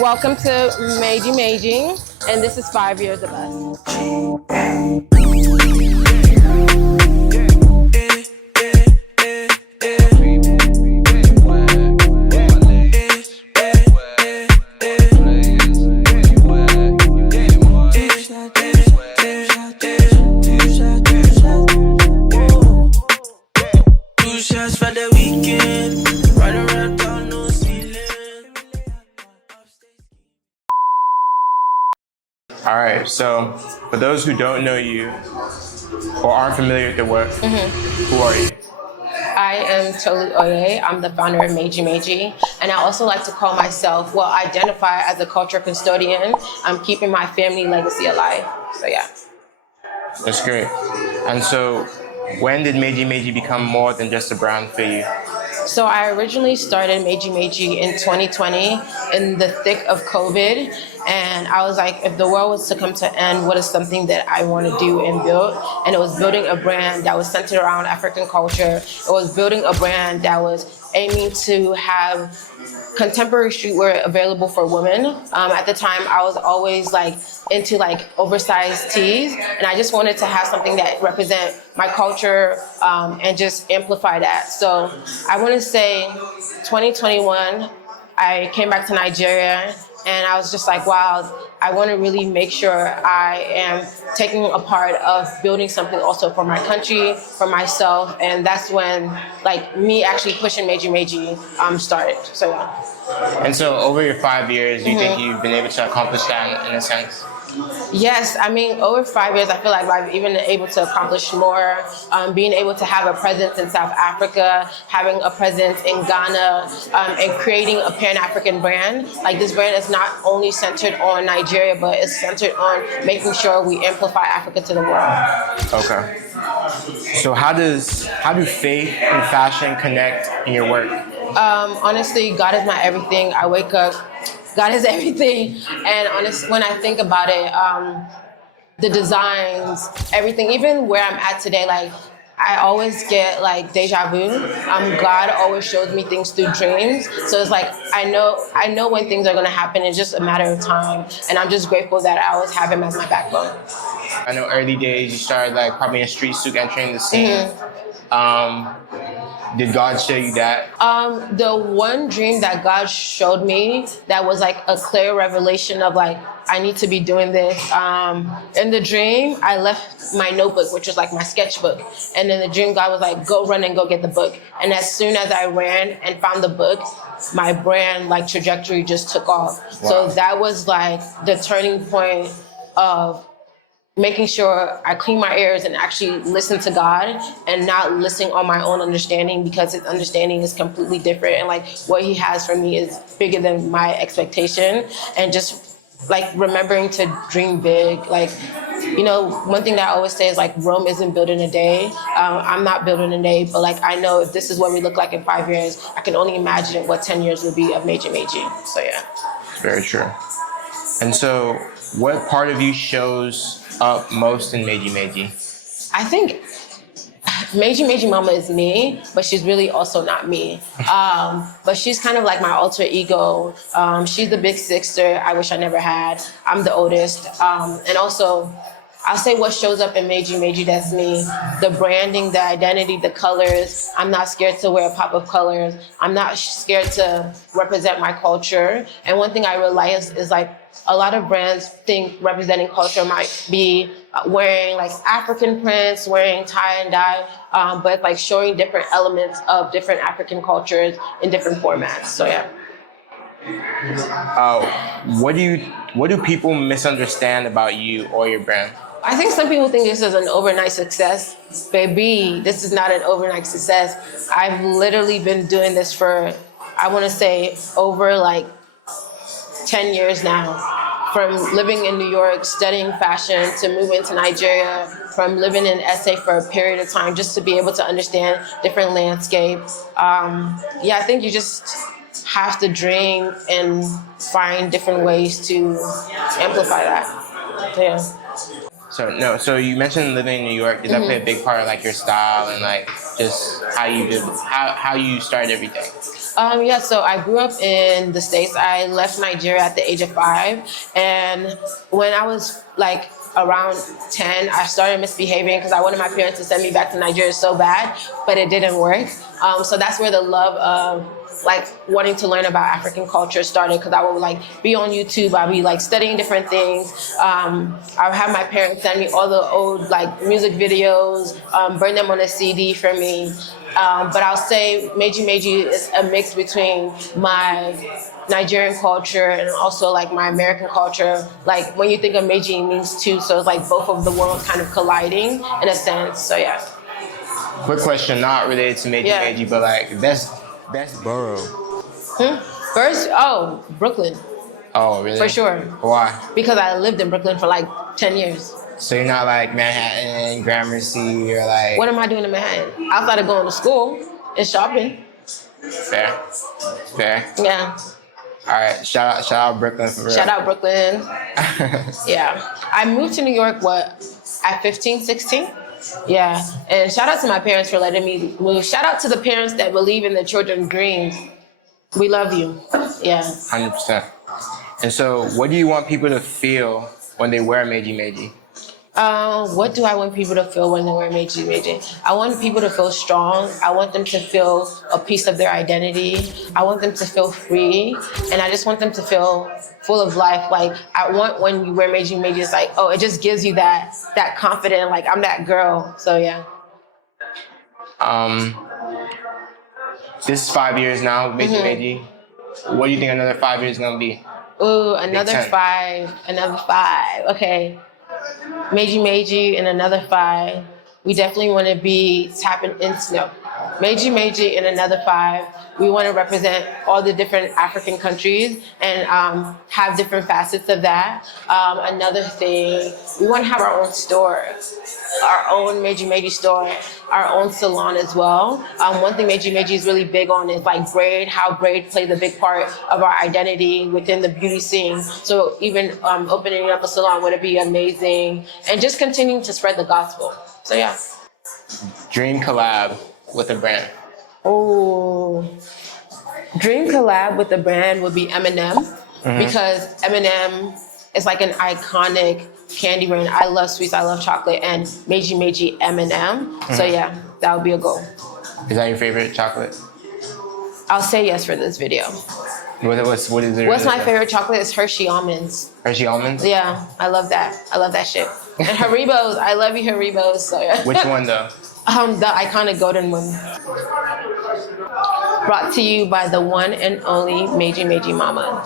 Welcome to Meiji, and this is 5 years of us. All right, so for those who don't know you or aren't familiar with your work, who are you? I am Tolu Oye. I'm the founder of Meiji, and I also like to call myself, identify as a culture custodian. I'm keeping my family legacy alive. So yeah. That's great. And so, when did Meiji become more than just a brand for you? So I originally started Meiji in 2020 in the thick of COVID. And I was like, if the world was to come to end, what is something that I want to do and build? And it was building a brand that was centered around African culture. It was building a brand that was aiming to have contemporary streetwear available for women. At the time, I was always into oversized tees, and I just wanted to have something that represent my culture and just amplify that. So I want to say 2021, I came back to Nigeria, and I was just like, wow, I want to really make sure I am taking a part of building something also for my country, for myself, and that's when me actually pushing Meiji started. So yeah. And so, over your 5 years, do you think you've been able to accomplish that in a sense? Yes, I mean, over 5 years, I feel like I've even been able to accomplish more. Being able to have a presence in South Africa, having a presence in Ghana, and creating a Pan-African brand. Like, this brand is not only centered on Nigeria, but it's centered on making sure we amplify Africa to the world. Okay. So how do faith and fashion connect in your work? Honestly, God is my everything. I wake up, God is everything. And honestly, when I think about it, the designs, everything, even where I'm at today, I always get deja vu. God always shows me things through dreams. So it's I know when things are gonna happen. It's just a matter of time. And I'm just grateful that I always have him as my backbone. I know early days you started probably in street suit entering the scene. Did God show you that? The one dream that God showed me that was a clear revelation of I need to be doing this. In the dream, I left my notebook, which was my sketchbook. And in the dream, God was go run and go get the book. And as soon as I ran and found the book, my brand trajectory just took off. Wow. So that was the turning point of making sure I clean my ears and actually listen to God and not listening on my own understanding, because his understanding is completely different. And what he has for me is bigger than my expectation. And just remembering to dream big. One thing that I always say is Rome isn't built in a day. I'm not built in a day, but I know if this is what we look like in 5 years, I can only imagine what 10 years would be of Meiji. So yeah. Very true. And so what part of you shows up most in Meiji? I think Meiji Mama is me, but she's really also not me. But she's kind of my alter ego. She's the big sister I wish I never had. I'm the oldest. And also, I'll say what shows up in Meiji, that's me. The branding, the identity, the colors. I'm not scared to wear a pop of colors. I'm not scared to represent my culture. And one thing I realized is a lot of brands think representing culture might be wearing African prints, wearing tie and dye, but showing different elements of different African cultures in different formats. So yeah. What do people misunderstand about you or your brand? I think some people think this is an overnight success. Baby, this is not an overnight success. I've literally been doing this for, I want to say, over 10 years now. From living in New York, studying fashion, to moving to Nigeria, from living in SA for a period of time, just to be able to understand different landscapes. I think you just have to dream and find different ways to amplify that. Yeah. So you mentioned living in New York. Did that play a big part of your style and just how you started everything? Yeah, so I grew up in the States. I left Nigeria at the age of 5. And when I was like around 10, I started misbehaving because I wanted my parents to send me back to Nigeria so bad, but it didn't work. So that's where the love of like wanting to learn about African culture started, because I would like be on YouTube. I'd be like studying different things. I would have my parents send me all the old like music videos, burn them on a CD for me. But I'll say Meiji Meiji is a mix between my Nigerian culture and also like my American culture. Like when you think of Meiji, it means two, so it's like both of the worlds kind of colliding in a sense. So yeah. Quick question, not related to Meiji Yeah. Meiji, but like best borough. First, Brooklyn, Oh, really? for sure. Why? Because I lived in Brooklyn for like 10 years. So you're not like Manhattan, Gramercy, or like... What am I doing in Manhattan? Outside of going to school and shopping. Fair. Yeah. All right, shout out Brooklyn for real. Shout out Brooklyn. Yeah. I moved to New York, at 15, 16? Yeah. And shout out to my parents for letting me move. Shout out to the parents that believe in the children's dreams. We love you. Yeah. 100%. And so what do you want people to feel when they wear Meiji Meiji? What do I want people to feel when they wear Meiji Meiji? I want people to feel strong. I want them to feel a piece of their identity. I want them to feel free. And I just want them to feel full of life. Like, I want when you wear Meiji Meiji, it's like, oh, it just gives you that confidence, like, I'm that girl. So, yeah. This is 5 years now, Meiji Meiji. What do you think another 5 years is going to be? Ooh, another 5. Okay. Meiji Meiji in another 5. We definitely want to be tapping into Meiji Meiji in another 5. We want to represent all the different African countries and have different facets of that. Another thing, we want to have our own store, our own Meiji Meiji store, our own salon as well. One thing Meiji Meiji is really big on is like braid, how braid plays a big part of our identity within the beauty scene. So even opening up a salon would be amazing, and just continuing to spread the gospel. So yeah. Dream collab with a brand. Oh, dream collab with the brand would be M&M, because M&M is like an iconic candy brand. I love sweets, I love chocolate, and Meiji Meiji M&M. So yeah, that would be a goal. Is that your favorite chocolate? I'll say yes for this video. What is it? What's my favorite chocolate? It's Hershey almonds. Hershey almonds? Yeah, I love that. I love that shit. And Haribos, I love you Haribos. So yeah. Which one though? The iconic golden one. Brought to you by the one and only Meiji Meiji Mama.